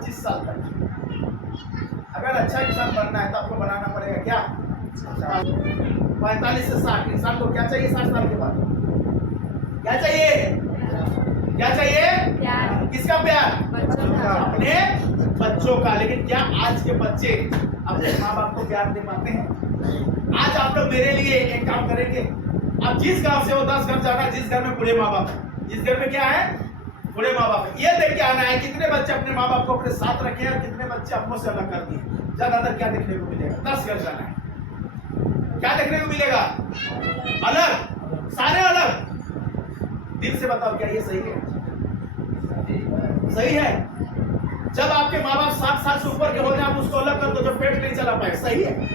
25 साल तक। अगर अच्छा इंसान बनना है तो आपको बनाना पड़ेगा क्या 45 से 60। इंसान को क्या चाहिए 60 साल के बाद? क्या चाहिए? क्या चाहिए? प्यार। किसका प्यार? बच्चों का। अपने बच्चों का। लेकिन क्या आज के बच्चे अपने माँ बाप को प्यार दे पाते हैं? आज आप लोग मेरे लिए एक काम करेंगे। आप जिस गांव से हो 10 घर जाना, जिस घर में बूढ़े माँ बाप है, जिस घर में क्या है बूढ़े माँ बाप है, ये देख के आना है कितने बच्चे अपने माँ बाप को अपने साथ रखे हैं और कितने बच्चे अपनों से अलग कर दिए। ज्यादातर क्या देखने को मिलेगा? 10 घर जाना है, क्या देखने को मिलेगा? अलग, सारे अलग। दिल से बताओ क्या ये सही है? सही है? जब आपके माँ बाप 60 साल से ऊपर के हो जाए आप उसको अलग कर दो जब पेट नहीं चला पाए, सही है?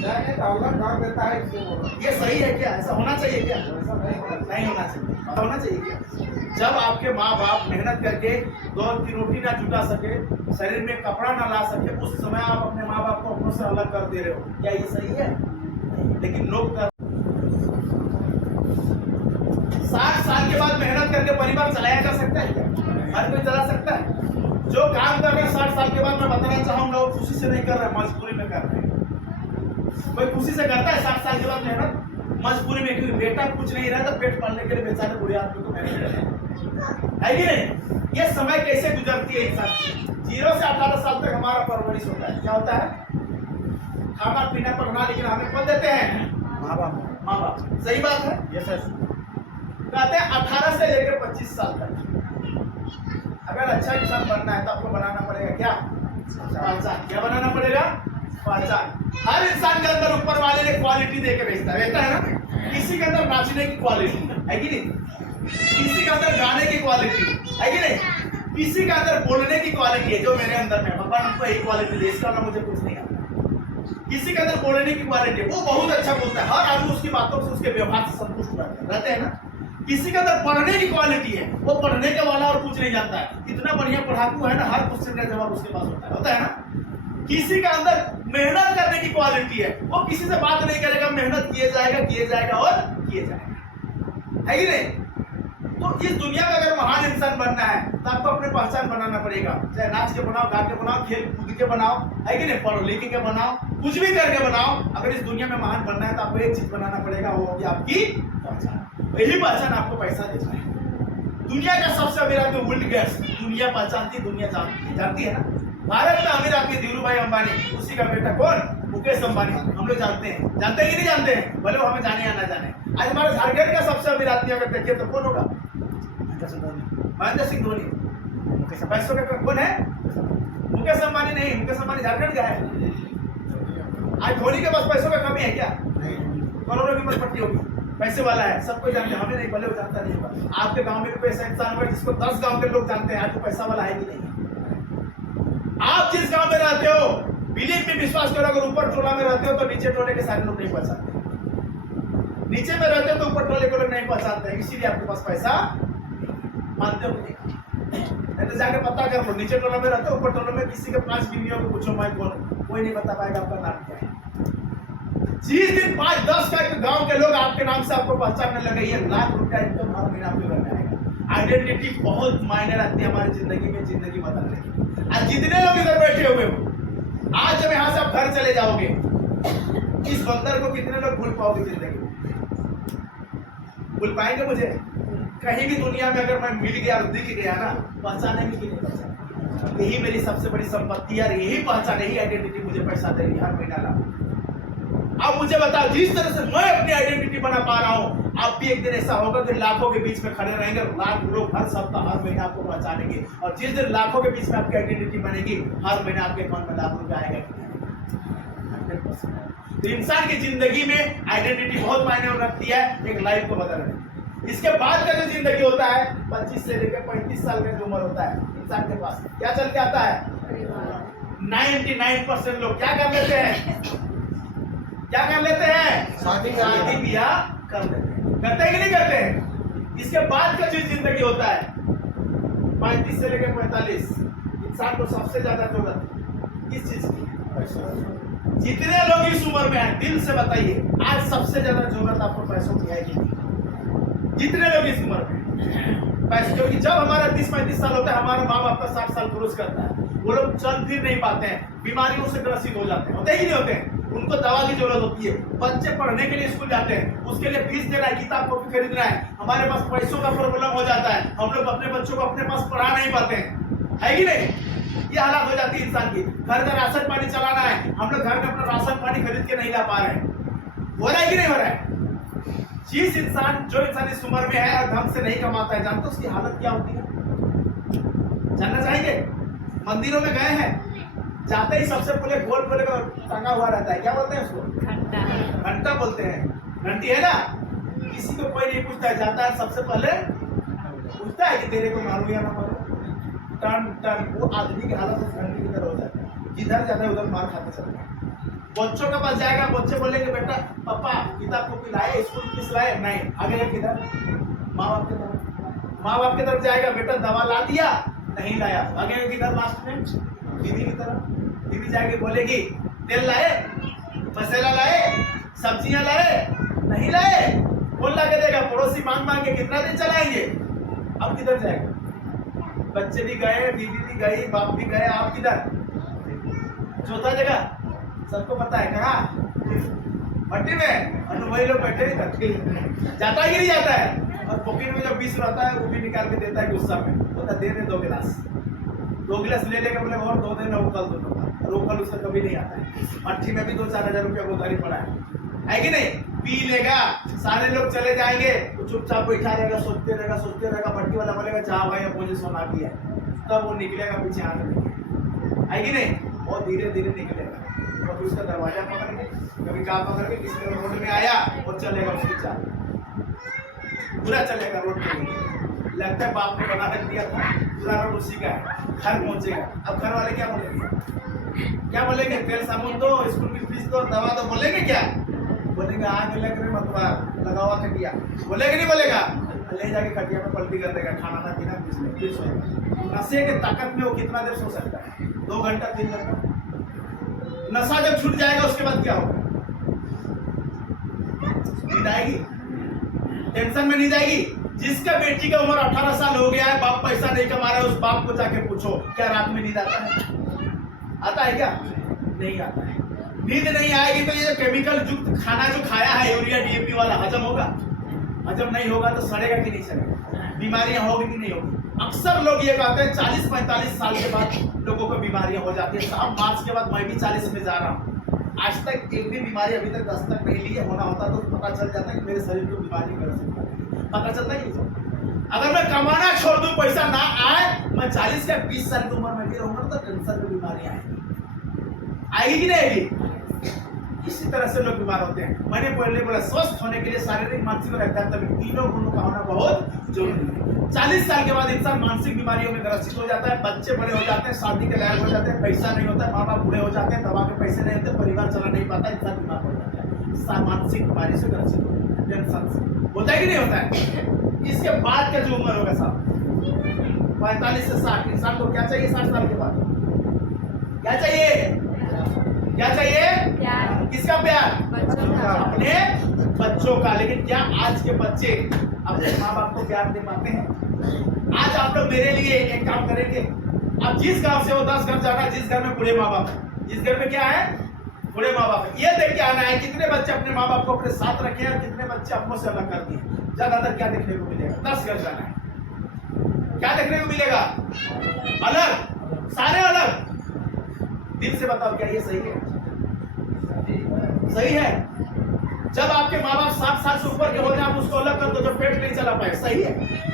ये सही है क्या? ऐसा होना चाहिए क्या? नहीं होना चाहिए। होना चाहिए क्या? जब आपके माँ बाप मेहनत करके 2 रोटी ना जुटा सके, शरीर में कपड़ा ना ला सके, उस समय आप अपने माँ बाप को अपनों से अलग कर दे रहे हो, क्या ये सही है? लेकिन लोग 60 साल के बाद मेहनत करके परिवार चलाया जा सकता है क्या? हर कोई चला सकता है? जो काम कर रहे हैं 60 साल के बाद, मैं बताना चाहूंगा वो खुशी से नहीं कर रहे, मजबूरी में कर रहे हैं। कोई खुशी से करता है 60 साल के बाद मेहनत? मजबूरी में, क्योंकि बेटा कुछ नहीं रहा तो पेट पालने के लिए बेचारे बूढ़े आदमी को मेहनत करते हैं, है कि नहीं? ये समय कैसे गुजरती है इंसान की? 0 से 18 साल तक हमारा परवरिश होता है। क्या होता है? खाना पीना पढ़ना, लेकिन हमें कौन देते हैं? माँ बाप। माँ बाप। सही बात है? Yes sir. कहते हैं 18 से लेकर 25 साल तक अगर अच्छा इंसान बनना है तो आपको बनाना पड़ेगा क्या पहचान। क्या बनाना पड़ेगा? पहचान। हर इंसान के अंदर ऊपर वाले ने क्वालिटी देके भेजता है ना? किसी के अंदर नाचने की क्वालिटी है कि नहीं? किसी के अंदर गाने की क्वालिटी है कि नहीं? किसी के अंदर बोलने की क्वालिटी है, जो मेरे अंदर में भगवान हमको यही क्वालिटी दे, इसका ना मुझे कुछ नहीं आता। किसी के अंदर बोलने की क्वालिटी, वो बहुत अच्छा बोलता है, हर आदमी उसकी बातों से उसके व्यवहार से संतुष्ट रहते हैं ना? किसी के अंदर पढ़ने की क्वालिटी है, वो पढ़ने के वाला और कुछ नहीं जानता है, इतना बढ़िया पढ़ाकू है ना, हर क्वेश्चन का जवाब उसके पास होता है ना? किसी के अंदर मेहनत करने की क्वालिटी है, वो किसी से बात नहीं करेगा, मेहनत किए जाएगा और किए जाएगा, है कि नहीं? तो इस दुनिया में अगर महान इंसान बनना है तो आपको अपने पहचान बनाना पड़ेगा। चाहे नाच के बनाओ, गा के बनाओ, खेल कूद के बनाओ, है कि नहीं? पढ़ लिख के बनाओ, कुछ भी करके बनाओ। अगर इस दुनिया में महान बनना है तो आपको एक चीज बनाना पड़ेगा, वो होगी आपकी पहचान। यही पहचान आपको पैसा देता है। दुनिया का सबसे अमीर आदमी बिल गेट्स, दुनिया पहचानती, दुनिया जानती है ना? भारत में अमीर आदमी धीरू भाई अंबानी, उसी का बेटा कौन? मुकेश अंबानी। हम लोग जानते हैं कि नहीं जानते हैं? भले हमें जाने या ना जाने। आज हमारे झारखंड का सबसे अमीर आदमी अगर देखिए तो कौन होगा? महेंद्र सिंह धोनी। पैसों का कौन है? मुकेश अंबानी नहीं, मुकेश अंबानी झारखंड का है। आज धोनी के पास पैसों का कमी है क्या? करोड़ों की प्रॉपर्टी होगी, पैसे वाला है, सबको जानते हैं। हमें नहीं, भले वो जानता नहीं होगा। आपके गांव में भी पैसा इंसान होगा जिसको 10 गांव के लोग जानते हैं, आज वो पैसा वाला है कि नहीं? आप जिस गांव में रहते हो, बिलीव में विश्वास करो, अगर ऊपर टोला में रहते हो तो नीचे टोले के सारे लोग नहीं पहचानते, नीचे में रहते हो तो ऊपर टोले के लोग नहीं पहचानते, इसीलिए आपके पास पैसा मानते हो नहीं तो जाके पता कर लो। नीचे टोला में रहते हो, ऊपर टोला में किसी के 5 बीवियों को पूछो मैं कौन, कोई नहीं बता पाएगा आपका नाम क्या है। जिस दिन 5-10 का गांव के लोग आपके नाम से आपको पहचानने लगे, ये लाख रुपया इनकम हर महीना आपके घर में आएगा। आइडेंटिटी बहुत मायने रखती है हमारी जिंदगी में, जिंदगी बदलने की। आज जितने लोग इधर बैठे हुए हो, आज जब यहाँ से आप घर चले जाओगे, इस बंदर को कितने लोग भूल पाओगे जिंदगी में? भूल पाएंगे मुझे? कहीं भी दुनिया में अगर मैं मिल गया और दिख गया ना, पहचानेंगे कि नहीं पहचानेंगे? यही मेरी सबसे बड़ी संपत्ति है, यही पहचान, यही आइडेंटिटी मुझे पैसा दे रही है हर महीना लाभ। अब मुझे बताओ, जिस तरह से मैं अपनी आइडेंटिटी बना पा रहा हूँ, आप भी एक दिन ऐसा होगा कि लाखों के बीच में खड़े रहेंगे, लाख लोग हर सप्ताह हर महीने आपको पहचानेंगे, और जिस दिन लाखों के बीच में आपकी आइडेंटिटी बनेगी, हर महीने आपके अकाउंट में लाख रुपया आएगा। तो इंसान की जिंदगी में आइडेंटिटी बहुत मायने रखती है एक लाइफ को बदलने। इसके बाद का जो जिंदगी होता है 25 से लेकर 35 साल का जो उम्र होता है इंसान के पास, क्या चल के आता है? 99% लोग क्या कर लेते हैं? क्या कर लेते हैं? शादी ब्याह कर लेते हैं। करते हैं कि नहीं करते हैं? इसके बाद का जो जिंदगी होता है 35 से लेकर 45, इंसान को सबसे ज्यादा जरूरत किस चीज की? जितने लोग इस उम्र में हैं, दिल से बताइए, आज सबसे ज्यादा जरूरत आपको पैसों की है कि नहीं? जितने लोग इस उम्र में, पैसे, क्योंकि जब हमारा 30-35 साल होता है हमारे माँ बाप का 60 साल क्रॉस करता है, वो लोग चल फिर नहीं पाते हैं, बीमारियों से ग्रसित हो जाते हैं, होते ही नहीं होते हैं, उनको दवा की जरूरत होती है। बच्चे पढ़ने के लिए स्कूल जाते हैं, उसके लिए फीस देना है, किताब कॉपी खरीदना है, हमारे पास पैसों का प्रॉब्लम हो जाता है, हम लोग अपने बच्चों को अपने पास पढ़ा नहीं पाते हैं, है कि नहीं? ये हालत हो जाती है इंसान की। घर का राशन पानी चलाना है, हम लोग घर में अपना राशन पानी खरीद के नहीं ला पा रहे हैं, हो रहा है कि नहीं हो रहा है? जिस इंसान जो इंसान इस उम्र में है और ढंग से नहीं कमाता है, जानते उसकी हालत क्या होती है? जानना चाहेंगे? मंदिरों में गए हैं, जाते ही सबसे पहले गोल गोल का टंगा हुआ रहता है, क्या बोलते हैं उसको? घंटा। घंटा बोलते हैं, घंटी है ना? किसी को कोई नहीं पूछता है, जाता है सबसे पहले पूछता है कि तेरे को मारू या ना मारू। टन टन वो आदमी की हालत उस घंटी की तरह हो जाता है, जिधर जाता है उधर मार खाते चलता है। बच्चों के पास जाएगा, बच्चे बोलेंगे बेटा पापा किताब कॉपी लाए, स्कूल फीस लाए, नहीं आगे किधर? माँ बाप की तरफ, माँ बाप की तरफ जाएगा, बेटा दवा ला दिया, नहीं लाया, आगे किधर? लास्ट में बीवी की तरफ, बीवी जाके बोलेगी तेल लाए, मसाला लाए, सब्जियां लाए, नहीं लाए, कौन ला के देगा? पड़ोसी मांग मांग के कितना दिन चलाएंगे? अब किधर जाएगा? बच्चे भी गए, बीवी भी गई, बाप भी गए, आप किधर? चौथा जगह सबको पता है कहाँ? भट्टी में, और वही लोग बैठे नहीं, जाता ही नहीं जाता है, और पॉकेट में जब 20 रहता है वो भी निकाल के देता है गुस्सा में, बोलता दे दे 2 गिलास ले लेकर बोले और 2 दिन वो कल दूंगा, और वो कल उसका कभी नहीं आता है। भट्टी में भी 2-4 हजार रुपया वो उधारी पड़ा है कि नहीं? पी लेगा, सारे लोग चले जाएंगे, वो चुपचाप बैठा रहेगा, सोचते रहेगा, भट्टी वाला बोलेगा जा भाई अब मुझे सोना भी है, तब वो निकलेगा पीछे आने लगे, है कि नहीं? और धीरे धीरे निकलेगा, और फिर उसका दरवाजा पकड़ के, कभी कहाँ पकड़ के, किसी रोड में आया वो चलेगा उसकी चाल, पूरा चलेगा रोड पे, लगता है बाप ने बना कर दिया था, पूरा रोड उसी का है, घर पहुंचेगा। अब घर वाले क्या बोलेंगे? तेल साबुन दो, स्कूल की फीस दो, दवा दो, बोलेंगे क्या? बोलेंगे आग लग रहे मतवार लगा हुआ खटिया, बोलेगा नहीं बोलेगा? ले जाके खटिया में पलटी कर देगा, खाना ना पीना फिर सोएगा। नशे के ताकत में वो कितना देर सो सकता है? 2 घंटा 3 घंटा। नशा जब छूट जाएगा उसके बाद क्या होगा? नींद आएगी, टेंशन में नींद आएगी। जिसका बेटी का उम्र 18 साल हो गया है, बाप पैसा नहीं कमा रहा है, उस बाप को जाके पूछो क्या रात में नींद आता है? आता है क्या? नहीं आता है। नींद नहीं आएगी तो ये केमिकल युक्त खाना जो खाया है यूरिया डीएपी वाला हजम होगा? हजम नहीं होगा तो सड़ेगा कि नहीं सड़ेगा? बीमारियां होगी कि नहीं होगी? अक्सर लोग ये कहते हैं 40-45 साल के बाद लोगों को बीमारियां हो जाती है। साहब मार्च के बाद मैं भी 40 में जा रहा हूँ, आज तक एक भी बीमारी अभी तक दस्तक नहीं ली है। होना होता तो पता चल जाता है कि मेरे शरीर को बीमारी कर सकता है, पता चलता ही नहीं। अगर मैं कमाना छोड़ दूं, पैसा ना आए, मैं 40 या 20 साल की उम्र में भी रहूंगा तो कैंसर की बीमारी आएगी कि नहीं आएगी? इसी तरह से लोग बीमार होते हैं। मैंने पहले बोला स्वस्थ होने के लिए शारीरिक, मानसिक और आध्यात्मिक तीनों गुणों का होना बहुत जरूरी है। 40 साल के बाद इंसान मानसिक बीमारियों में ग्रसित हो जाता है, बच्चे बड़े हो जाते हैं, शादी के लायक हो जाते हैं, पैसा नहीं होता है, माँ बाप बूढ़े हो जाते हैं, दवा के पैसे नहीं होते, परिवार चला नहीं पाता, इंसान बीमार हो जाता है, मानसिक बीमारी से ग्रसित हो जाता है, टेंशन से। होता है कि नहीं होता है? इसके बाद का जो उम्र होगा साहब 45 से 60, इंसान को क्या चाहिए 60 साल के बाद? क्या चाहिए? क्या चाहिए? प्यार। किसका प्यार? बच्चों का। अपने बच्चों का। लेकिन क्या आज के बच्चे अपने माँ बाप को प्यार दे पाते हैं? आज आप लोग मेरे लिए एक काम करेंगे, आप जिस गांव से हो 10 घर जाना, जिस घर में बूढ़े माँ बाप है, जिस घर में क्या है बूढ़े माँ बाप है, ये देख के आना है कितने बच्चे अपने माँ बाप को अपने साथ रखे हैं और कितने बच्चे अपनों से अलग कर दिए। ज्यादातर क्या देखने को मिलेगा? 10 घर जाना है, क्या देखने को मिलेगा? अलग, सारे अलग। दिल से बताओ क्या ये सही है? सही है? जब आपके माँ बाप 60 साल से ऊपर के हो जाए, आप उसको अलग कर दो जब पेट नहीं चला पाए, सही है?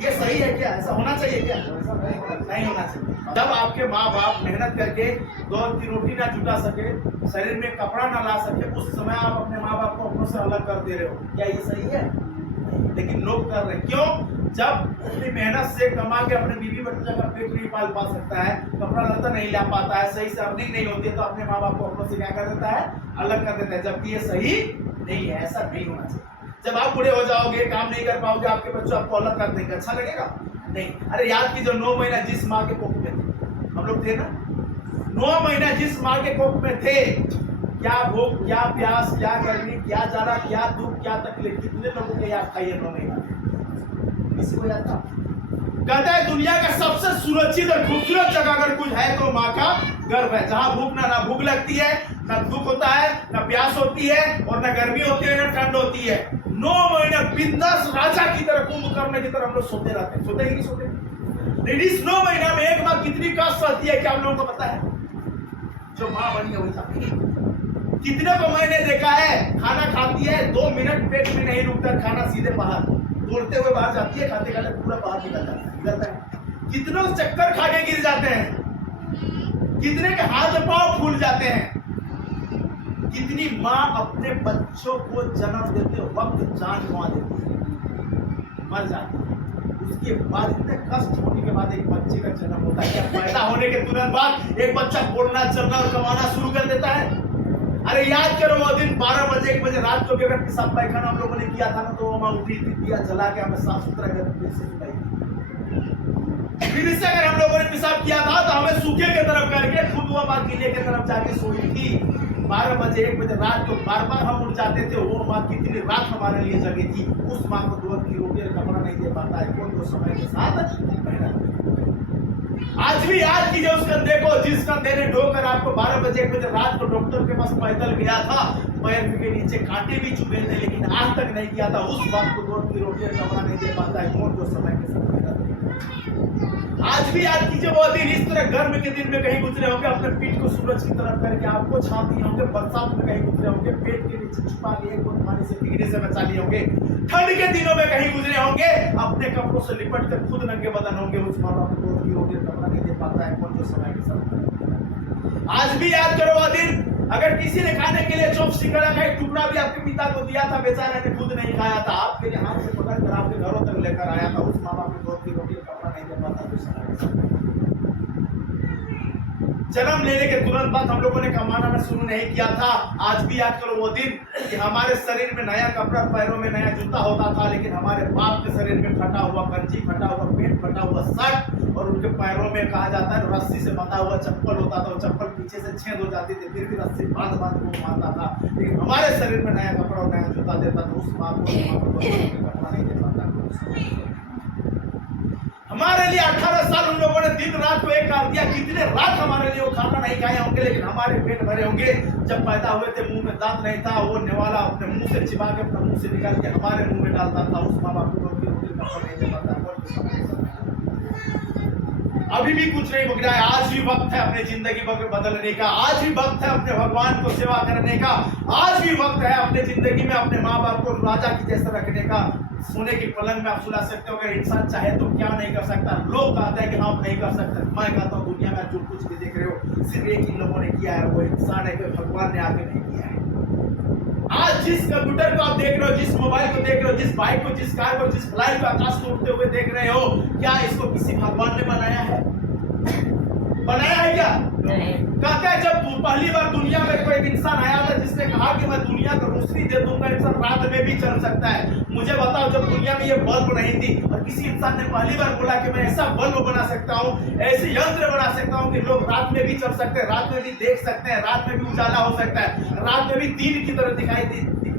ये सही है क्या? ऐसा होना चाहिए क्या? नहीं होना चाहिए। जब आपके माँ बाप मेहनत करके 2 की रोटी ना जुटा सके, शरीर में कपड़ा ना ला सके, उस समय आप अपने माँ बाप को अपनों से अलग कर दे रहे हो, क्या ये सही है? लेकिन लोग कर रहे हैं। क्यों? जब अपनी मेहनत से कमा के अपने बीवी बच्चा का पेट नहीं पाल पा सकता है, कपड़ा लत्ता नहीं ला पाता है, सही से अर्निंग नहीं होती है, तो अपने माँ बाप को अपनों से क्या कर देता है? अलग कर देता है। जबकि ये सही नहीं है, ऐसा नहीं होना चाहिए। जब आप बूढ़े हो जाओगे, काम नहीं कर पाओगे, आपके बच्चों आपको अलग कर देंगे, अच्छा लगेगा? नहीं। अरे याद कीजिए 9 महीना जिस माँ के कोख में थे, हम लोग थे ना, 9 महीना जिस माँ के कोख में थे, क्या भूख, क्या प्यास, क्या गर्मी, क्या जाना, क्या दुख, क्या तकलीफ, कितने लोगों के याद था ये 9 महीना? किसी को याद था? कहता है दुनिया का सबसे सुरक्षित और खूबसूरत जगह अगर कुछ है तो माँ का गर्भ है, जहाँ ना भूख लगती है, ना दुख होता है, ना प्यास होती है, और ना गर्मी होती है, ना ठंड होती है। 9 महीने बिंदास राजा की तरह, कुंभकर्ण की तरह हम लोग सोते रहते हैं। सोते ही नहीं सोते? लेडीज 9 महीना में एक बार कितनी कष्ट रहती है क्या हम लोगों को पता है? जो माँ बनी है वही जानती है। कितने को मैंने देखा है खाना खाती है, 2 मिनट पेट में नहीं रुकता, खाना सीधे बाहर दौड़ते हुए बाहर जाती है, खाते खाते पूरा बाहर निकलता है। कितनों चक्कर खा के गिर जाते हैं, कितने के हाथ पांव फूल जाते हैं। कितनी माँ अपने बच्चों को जन्म देते वक्त जान गंवा देती है, मर जाती है। उसके बाद इतने कष्ट होने के बाद एक बच्चे का जन्म होता है। पैदा होने के तुरंत बाद एक बच्चा बोलना, चलना और कमाना शुरू कर देता है। अरे याद करो वो दिन 12 बजे 1 बजे रात को भी अगर पेशाब पैखाना हम लोगों ने किया था ना, तो वो उठी थी, दिया जला के हमें साफ सुथरा करके सुनाई। फिर इससे अगर हम लोगों ने पेशाब किया था तो हमें सूखे की तरफ करके खुद वो माँ गीले की तरफ जाके सोई थी। 12 बजे 1 बजे रात को बार हम उठ जाते थे। वो माँ कितनी रात हमारे लिए जगी थी। उस माँ को 2 की रोटी और कपड़ा नहीं दे पाता है कौन, जो समय के साथ मेहनत। आज भी याद कीजिए उस कंधे को, जिस कंधे ने ढोकर आपको 12 बजे 1 बजे रात को डॉक्टर के पास पैदल गया था। पैर के नीचे कांटे भी चुभे थे, लेकिन आज तक नहीं किया था। उस बात को 2 की रोटी और कपड़ा नहीं दे पाता है कौन, जो समय के साथ मेहनत। आज भी याद कीजिए वो दिन, इस तरह गर्म के दिन में कहीं गुजरे होंगे, अपने पीठ को सूरज की तरफ करके आपको छाप दिए होंगे। बरसात में कहीं गुजरे होंगे, पेट के नीचे छुपा के एक बूंद पानी से भीगने से बचा लिए होंगे। ठंड के दिनों में कहीं गुजरे होंगे, अपने कपड़ों से लिपट कर खुद नंगे बदन होंगे। उस माँ बाप को 2 की रोटी और कपड़ा नहीं दे पाता है कौन, जो समय के साथ। आज भी याद करो वो दिन, अगर किसी ने खाने के लिए चॉप सिंघाड़ा का एक टुकड़ा भी आपके पिता को दिया था, बेचारा ने खुद नहीं खाया था, आपके लिए हाथ से पकड़ कर आपके घरों तक लेकर आया था। उस माँ बाप को 2 की रोटी और कपड़ा नहीं दे पाता। जन्म लेने के तुरंत बाद हम लोगों ने कमाना शुरू नहीं किया था। आज भी याद करो वो दिन कि हमारे शरीर में नया कपड़ा, पैरों में नया जूता होता था, लेकिन हमारे बाप के शरीर में फटा हुआ गंजी, फटा हुआ पेट, फटा हुआ शर्ट, और उनके पैरों में कहा जाता है रस्सी से बंधा हुआ चप्पल होता था। चप्पल पीछे से छेद हो जाती थी, फिर भी रस्सी बांध बांध को मारता था, लेकिन हमारे शरीर में नया कपड़ा और नया जूता देता था। उस बाप को कपड़ा नहीं दे पाता। हमारे लिए 18 साल उन लोगों ने दिन रात को एक कर दिया। कितने रात हमारे लिए वो खाना नहीं खाए होंगे, लेकिन हमारे पेट भरे होंगे। जब पैदा हुए थे मुंह में दांत नहीं था, वो निवाला अपने मुंह से चिपा के अपने मुंह से निकाल के हमारे मुंह में डालता था। उस माँ बाप को नहीं दे पाता। अभी भी कुछ नहीं बिगड़ा है। आज भी वक्त है अपनी जिंदगी बदलने का। आज भी वक्त है अपने भगवान को सेवा करने का। आज भी वक्त है अपने जिंदगी में अपने माँ बाप को राजा की जैसा रखने का। सोने की पलंग में आप सुला सकते हो, अगर इंसान चाहे तो क्या नहीं कर सकता। लोग कहते हैं कि हम नहीं कर सकते। मैं कहता हूँ दुनिया में जो कुछ भी देख रहे हो सिर्फ एक ही लोगों ने किया है, वो इंसान है, कोई भगवान ने आके नहीं किया है। आज जिस कंप्यूटर को आप देख रहे हो, जिस मोबाइल को देख रहे हो, जिस बाइक को, जिस कार को, जिस फ्लाइट को आकाश में उड़ते हुए देख रहे हो, क्या इसको किसी भगवान ने बनाया है? बनाया है क्या? कहते हैं जब पहली बार दुनिया में कोई इंसान आया था जिसने कहा कि मैं दुनिया को रोशनी दे दूंगा, इंसान रात में भी चल सकता है। मुझे बताओ, जब दुनिया में ये बल्ब नहीं थी और किसी इंसान ने पहली बार बोला कि मैं ऐसा बल्ब बना सकता हूँ, ऐसे यंत्र बना सकता हूँ कि लोग रात में भी चल सकते हैं, रात में भी देख सकते हैं, रात में भी उजाला हो सकता है, रात में भी दिन की तरह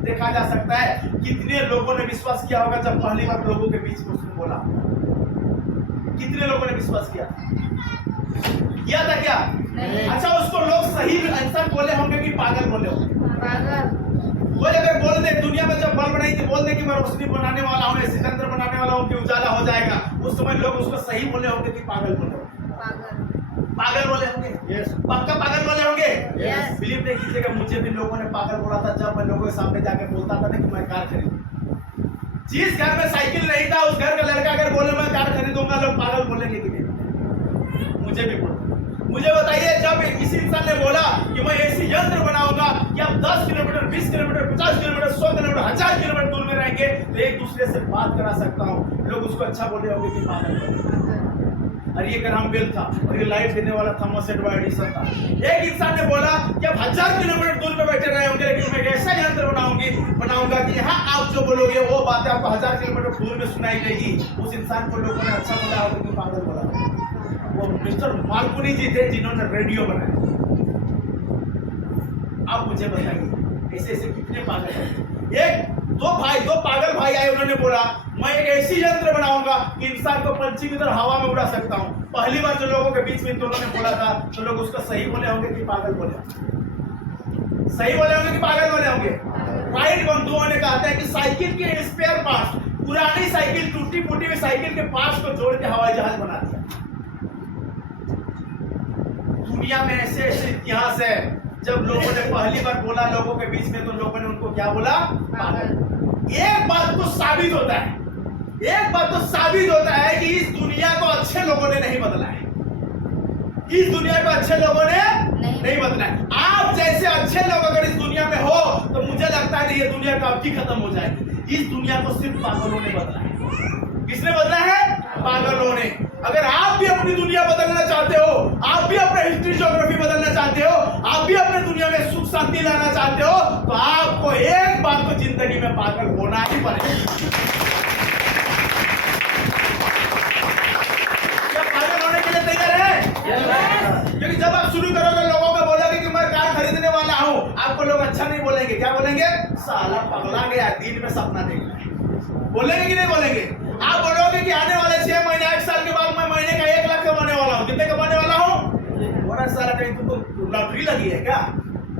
देखा जा सकता है। कितने लोगों ने विश्वास किया होगा जब पहली बार लोगों के बीच में उसने बोला? कितने लोगों ने विश्वास किया था क्या? अच्छा, उसको लोग सही इंसान बोले होंगे कि पागल बोले होंगे? वो अगर बोल दे दुनिया में जब बल्ब नहीं थी, बोल दे कि मैं रोशनी बनाने वाला हूँ, ऐसे यंत्र बनाने वाला हूँ कि उजाला हो जाएगा, उस समय लोग उसको सही बोले होंगे कि पागल बोले होंगे? पागल बोले होंगे। पक्का पागल बोले होंगे। बिलीव नहीं कीजिएगा, मुझे भी लोगों ने पागल बोला था जब मैं लोगों के सामने जाकर बोलता था ना कि मैं कार खरीदूं। जिस घर में साइकिल नहीं था उस घर का लड़का अगर बोले मैं कार खरीदूंगा, लोग पागल बोलेंगे कि नहीं? मुझे भी बोला। मुझे बताइए, जब किसी इंसान ने बोला कि मैं ऐसी यंत्र बनाऊंगा कि आप 10 kilometre, 20 kilometre, 50 kilometre, 100 kilometre, 1000 kilometre दूर में रहेंगे तो एक दूसरे से बात करा सकता हूँ, लोग उसको अच्छा बोले होंगे कि पागल। और ये ग्राम बेल था और ये लाइट देने वाला थॉमस एडवर्ड एडिसन था। एक इंसान ने बोला कि आप 1000 किलोमीटर दूर में बैठे रहे होंगे, लेकिन मैं ऐसा यंत्र बनाऊंगा कि यहाँ आप जो बोलोगे वो बातें आपको 1000 किलोमीटर दूर में सुनाई देगी। उस इंसान को लोगों ने अच्छा बोला होगा कि पागल बोला। वो मिस्टर मार्कोनी जी थे जिन्होंने रेडियो बनाया। आप मुझे बताइए ऐसे ऐसे कितने पागल हैं? दो पागल भाई आए, उन्होंने बोला मैं एक ऐसी यंत्र बनाऊंगा कि इंसान को पंछी की तरह हवा में उड़ा सकता हूं। पहली बार जो लोगों के बीच में इन दोनों ने बोला था तो लोग उसको सही बोले होंगे कि पागल बोले? सही बोले होंगे कि पागल बोले होंगे? राइट बंधुओं ने कहते हैं कि साइकिल के स्पेयर पार्ट्स, पुरानी साइकिल, टूटी फूटी हुई साइकिल के पार्ट्स को जोड़ के हवाई जहाज बना दिया। दुनिया में ऐसे ऐसे इतिहास है जब लोगों ने पहली बार बोला लोगों के बीच में तो लोगों ने उनको क्या बोला? पागल। एक बात तो साबित होता है, एक बात तो साबित होता है कि इस दुनिया को अच्छे लोगों ने नहीं बदला है। इस दुनिया को अच्छे लोगों ने नहीं बदला है। आप जैसे अच्छे लोग अगर इस दुनिया में हो तो मुझे लगता है ये दुनिया कब की खत्म हो जाएगी। इस दुनिया को सिर्फ पागलों ने बदला है। किसने बदला है? पागलों ने। अगर आप भी अपनी दुनिया बदलना चाहते हो, आप भी अपना हिस्ट्री ज्योग्राफी बदलना चाहते हो, आप भी अपने दुनिया में सुख शांति लाना चाहते हो तो आपको एक बात तो जिंदगी में पागल होना ही पड़ेगा। क्योंकि जब आप शुरू करोगे लोगों को बोलोगे कि मैं कार खरीदने वाला हूं, आपको लोग अच्छा नहीं बोलेंगे। क्या बोलेंगे? साला पगला गया, दिन में सपना देख रहा है। बोलेंगे कि नहीं बोलेंगे? आप बोलोगे कि आने वाले 6 महीने 1 साल के बाद मैं महीने का 1 लाख कमाने वाला हूं। कितने कमाने वाला हूं? बोला साला कहीं तुमको लॉटरी लगी है क्या?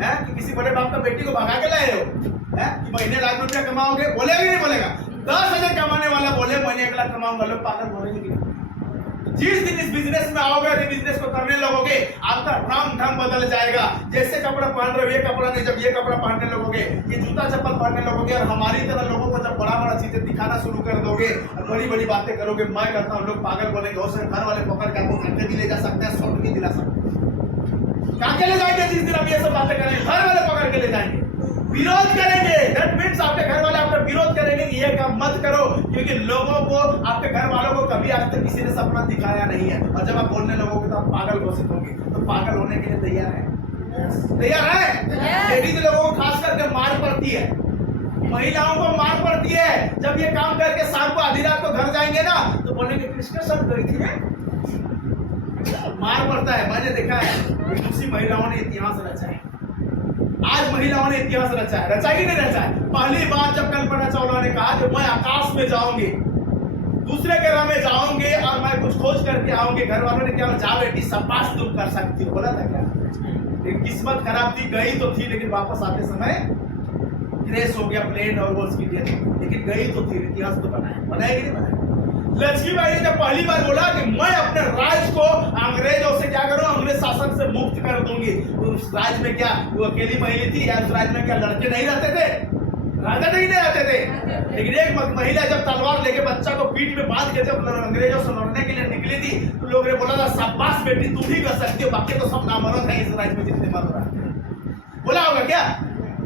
है कि किसी बड़े बाप का बेटी को भगा के लाए हो है कि महीने लाख रुपया कमाओगे? बोलेगा कि नहीं बोलेगा? 10,000 कमाने वाला बोले महीने 1 लाख कमाऊंगा, लोग पागल बोलेंगे कि नहीं? जिस दिन इस बिजनेस में आओगे और बिजनेस को करने लगोगे आपका नाम ढंग बदल जाएगा। जैसे कपड़ा पहन रहे हो, ये कपड़ा नहीं, जब ये कपड़ा पहनने लगोगे, ये जूता चप्पल पहनने लगोगे और हमारी तरह लोगों को जब बड़ा बड़ा चीजें दिखाना शुरू कर दोगे और बड़ी बड़ी बातें करोगे, मैं करता हूँ, लोग पागल बोलेंगे। और सिर्फ घर वाले पकड़ के आपको घंटे भी ले जा सकते हैं, शॉर्ट भी दिला सकते हैं। कहाँ के ले जाएंगे? जिस दिन आप ये सब बातें करेंगे घर वाले पकड़ के ले जाएंगे, विरोध करेंगे। दैट मीन्स आपके घर वाले आपका विरोध करेंगे कि ये काम मत करो, क्योंकि लोगों को, आपके घर वालों को कभी आज तक किसी ने सपना दिखाया नहीं है। और जब आप बोलने लगोगे तो आप पागल घोषित होंगे। तो पागल होने के लिए तैयार है? तैयार है? लेडीज लोगों को खास करके मार पड़ती है, महिलाओं को मार पड़ती है। जब ये काम करके शाम को आधी रात को घर जाएंगे ना तो बोलेंगे कृष्ण सब गई थी ना। मार पड़ता है, मैंने देखा है। दूसरी महिलाओं ने इतिहास रचा है। आज महिलाओं ने इतिहास रचा है, रचा ही नहीं रचा है। पहली बार जब कल्पना चावला ने कहा कि मैं आकाश में जाऊंगी, दूसरे ग्रह में जाऊंगे और मैं कुछ खोज करके आऊंगी, घर वालों ने क्या जा बेटी शाबाश तुम कर सकती हो, बोला था क्या? लेकिन किस्मत खराब थी, गई तो थी लेकिन वापस आते समय क्रैश हो गया प्लेन और वो उसकी डेथ। लेकिन गई तो थी, इतिहास तो बनाया कि नहीं बनाया? लक्ष्मीबाई ने जब पहली बार बोला कि मैं अपने राज्य को अंग्रेजों से क्या करूं, अंग्रेज शासन से मुक्त कर दूंगी। उस राज्य में क्या वो अकेली महिला थी या उस राज्य में क्या लड़के नहीं रहते थे? राजा नहीं रहते थे। लेकिन एक महिला जब तलवार लेके बच्चा को पीठ में बांध के जब अंग्रेजों से लड़ने के लिए निकली थी तो लोगों ने बोला था शाबाश बेटी तुम ही कर सकती हो, बाकी तो सब नामर्द है इस राज्य में जितने मर्द हैं। बोला होगा क्या?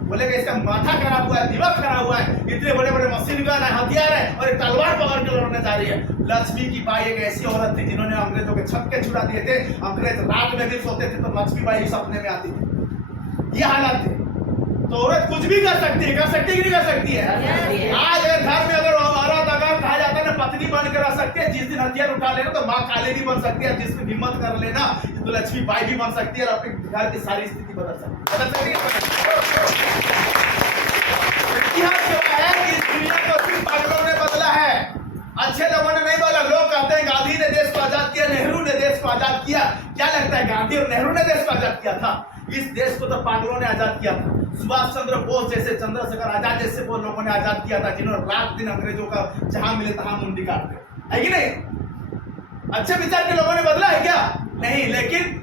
बोलेगा इसका माथा खराब हुआ है, दिमाग खराब हुआ है, इतने बड़े बड़े मशीन गन है, हथियार है और एक तलवार पकड़ के लड़ने जा रही है। लक्ष्मीबाई एक ऐसी औरत थी जिन्होंने अंग्रेजों के छक्के छुड़ा दिए थे। अंग्रेज रात में भी सोते थे तो लक्ष्मीबाई ही सपने में आती थी। ये हालात थे। तो औरत कुछ भी कर सकती है कि नहीं कर सकती है? आज अगर घर में अगर औरत अगर कहा जाता है ना पत्नी बन कर रह सकती है, जिस दिन हथियार उठा लेना तो माँ काली भी बन सकती है, जिसमें हिम्मत कर लेना तो लक्ष्मीबाई भी बन सकती है और अपने घर की सारी स्थिति बदल सकती है। इतिहास है कि इस दुनिया को सिर्फ पागलों ने बदला है, अच्छे लोगों ने नहीं बदला। लोग कहते हैं गांधी ने देश को आजाद किया, नेहरू ने देश को आजाद किया। क्या लगता है गांधी और नेहरू ने देश को आजाद किया था? इस देश को तो पागलों ने आजाद किया था। सुभाष चंद्र बोस जैसे, चंद्रशेखर आजाद जैसे वो लोगों ने आजाद किया था जिन्होंने रात दिन अंग्रेजों का जहां मिले तहां मुंडी काटते, है कि नहीं? अच्छे विचार के लोगों ने बदला है क्या? नहीं। लेकिन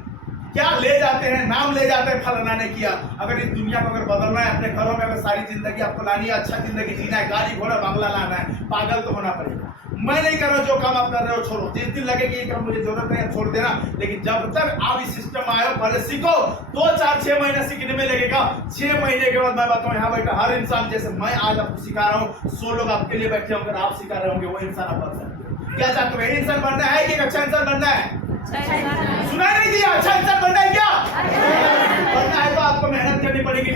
क्या ले जाते हैं, नाम ले जाते हैं फलाना ने किया। अगर इस दुनिया को अगर बदलना है, अपने घरों में अगर सारी जिंदगी आपको लानी है, अच्छा जिंदगी जीना है, गाड़ी घोड़ा बंगला लाना है, पागल तो होना पड़ेगा। मैं नहीं कर रहा, जो काम आप कर रहे हो छोड़ो। जिस दिन लगे कि ये काम मुझे जरूरत नहीं है छोड़ देना। लेकिन जब तक आप इस सिस्टम में आए हो पहले सीखो। 2, 4, 6 महीने सीखने में लगेगा। 6 महीने के बाद मैं बताऊं यहाँ बैठा हर इंसान जैसे मैं आज आपको सिखा रहा हूँ, 100 लोग आपके लिए बैठे होंगे, आप सिखा रहे होंगे, वो इंसान आप बन सकते हो। क्या चाहते हो? यही इंसान बनना है कि अच्छा इंसान बनना है? सुना नहीं दिया? अच्छा इंसान बनना है क्या? बनना है तो आपको मेहनत करनी पड़ेगी।